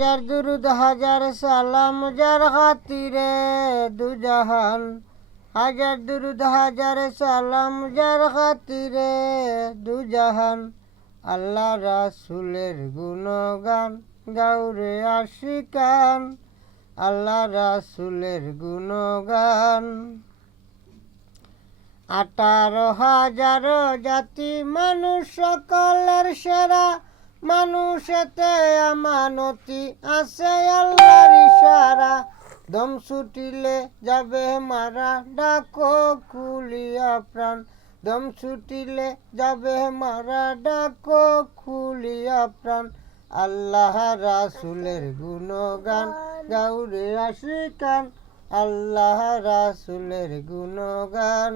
হাজার দুরুদ হাজার সালাম যার খাতিরে দুজাহান। হাজার দুরুদ হাজার সালাম যার খাতিরে দুজাহান। আল্লাহ রাসূলের গুণগান গাউরে আশিকান। আল্লাহ রাসূলের গুণগান। 18,000 জাতি মানুষ সকলের সেরা। মানুষেতে আমানতি আছে আল্লাহর ইশারা। দম ছুটিলে যাবে মারা ডাকো খুলিয়া প্রাণ। দম ছুটিলে যাবে মারা ডাকো খুলিয়া প্রাণ। আল্লাহ রাসূলের গুণগান গাউরে আশিকান। আল্লাহ রাসূলের গুণগান।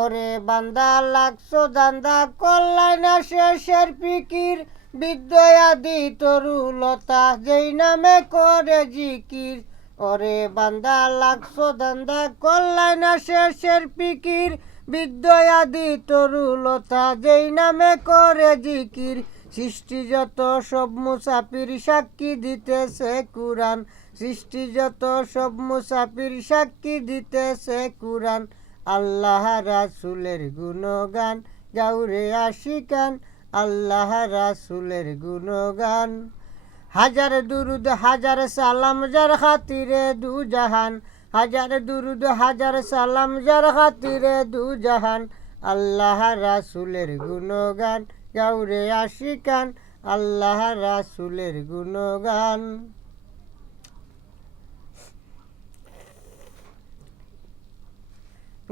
ওরে বান্দা লাগছো দান্দা কল্লাই না শেষের ফিকির। বিদ্যাদি তরুলতা যেই নামে করে জিকির। ওরে বান্দা লাগছো দান্দা কল্লাই না শেষের ফিকির। বিদ্যাদি তরুলতা যেই নামে করে জিকির। সৃষ্টি যত সব মুসাফির সাক্ষী দিতেছে কুরআন। সৃষ্টি যত সব মুসাফির সাক্ষী দিতেছে কুরআন। আল্লাহ রাসূলের গুণগান গাউরে আশিকান। আল্লাহ রাসূলের গুণগান। হাজার দুরুদ হাজার সালাম যার খাতিরে দুজাহান। হাজার দুরুদ হাজার সালাম যার খাতিরে দুজাহান। আল্লাহ রাসূলের গুণগান গাউরে আশিকান। আল্লাহ রাসূলের গুণগান।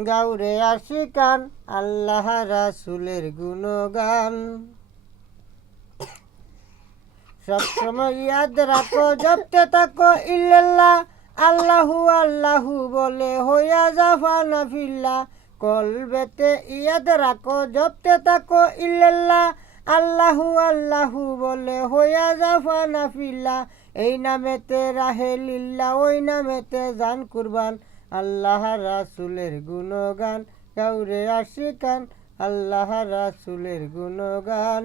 গাউরে আশিকান আল্লাহ রাসূলের গুণগান। সবসময় ইয়াদ রাখো জপতে থাকো ইল্লাল্লাহ। আল্লাহু আল্লাহু বলে হইয়া জাফানা ফিল্লাহ। কলবেতে ইয়াদ রাখো জপতে থাকো ইল্লাল্লাহ। আল্লাহু আল্লাহু বলে হইয়া জাফানা ফিল্লাহ। এই নামেতে রাহে লিল্লাহ ওই নামেতে জান কুরবান। আল্লাহ রাসূলের গুণগান গাউরে আশিকান। আল্লাহ রাসূলের গুণগান।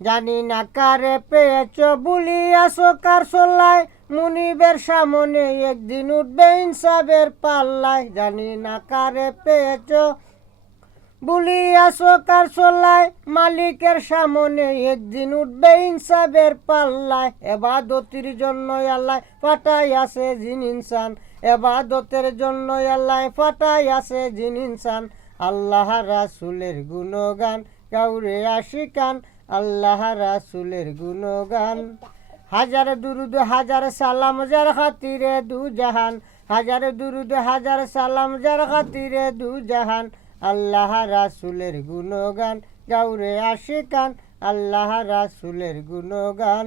জানি না কারে পেয়েছ বলিয়াছো কার সোল্লায়। মুনিবের সামনে একদিন উঠবে ইনসাফের পাল্লায়। জানি না কারে পেয়েছ বলিয়াছো কার সোল্লায়। মালিকের সামনে একদিন উঠবে ইনসাফের পাল্লায়। এবাদতির জন্য আল্লাহ পাঠাই আছে জিন ইনসান। এবাদতের জন্য আল্লাহ পাঠাই আছে জিন ইনসান। আল্লাহ রাসূলের গুণগান গাউরে আশিকান। আল্লাহ রাসূলের গুণগান। হাজার দুরুদ হাজার সালাম যার খাতিরে দুজাহান। হাজার দুরুদ হাজার সালাম যার খাতিরে দুজাহান। আল্লাহ রাসূলের গুণগান গাউরে আশিকান। আল্লাহ রাসূলের গুণগান।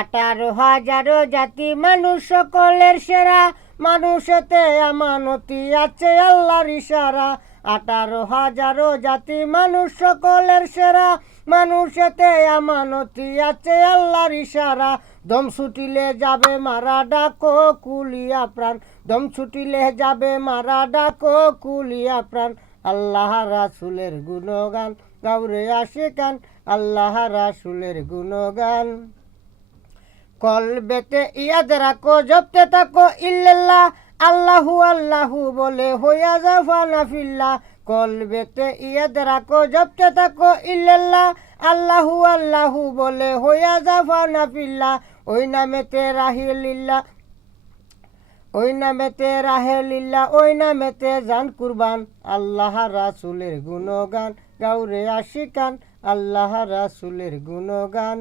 18,000 জাতি মানুষ সকলের সেরা। মানুষেতে আমানতি আছে আল্লাহর ইশারা। 18,000 জাতি মানুষ সকলের সেরা। মানুষেতে আমানতি আছে আল্লাহর ইশারা। দম ছুটিলে যাবে মারা ডাকো কুলিয়া প্রাণ। দম ছুটিলে যাবে মারা ডাকো কুলিয়া প্রাণ। আল্লাহ রাসূলের গুণগান গাউরে আশিকান। আল্লাহ রাসূলের গুণগান। কলবেতে ইয়াদ রাখো জপতে থাকো ইল্লাল্লাহ। আল্লাহু আল্লাহু বলে হইয়া জাফানা ফিল্লাহ। কলবেতে ইয়াদ রাখো জপতে থাকো ইল্লাল্লাহ। আল্লাহু আল্লাহু বলে হইয়া জাফানা ফিল্লাহ। ওই নামেতে রাহে লিল্লাহ ওই নামেতে রাহে লিল্লাহ ওই নামেতে জান কুরবান। আল্লাহ রাসূলের গুণগান গাউরে আশিকান। আল্লাহ রাসূলের গুণগান।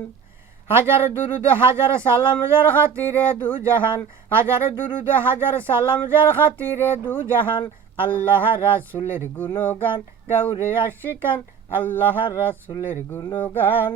হাজার দুরুদ হাজার সালাম যার খাতিরে দুজাহান। হাজার দুরুদ হাজার সালাম যার খাতিরে দুজাহান। আল্লাহ রাসূলের গুণগান গাউরে আশিকান। আল্লাহ রাসূলের গুণগান।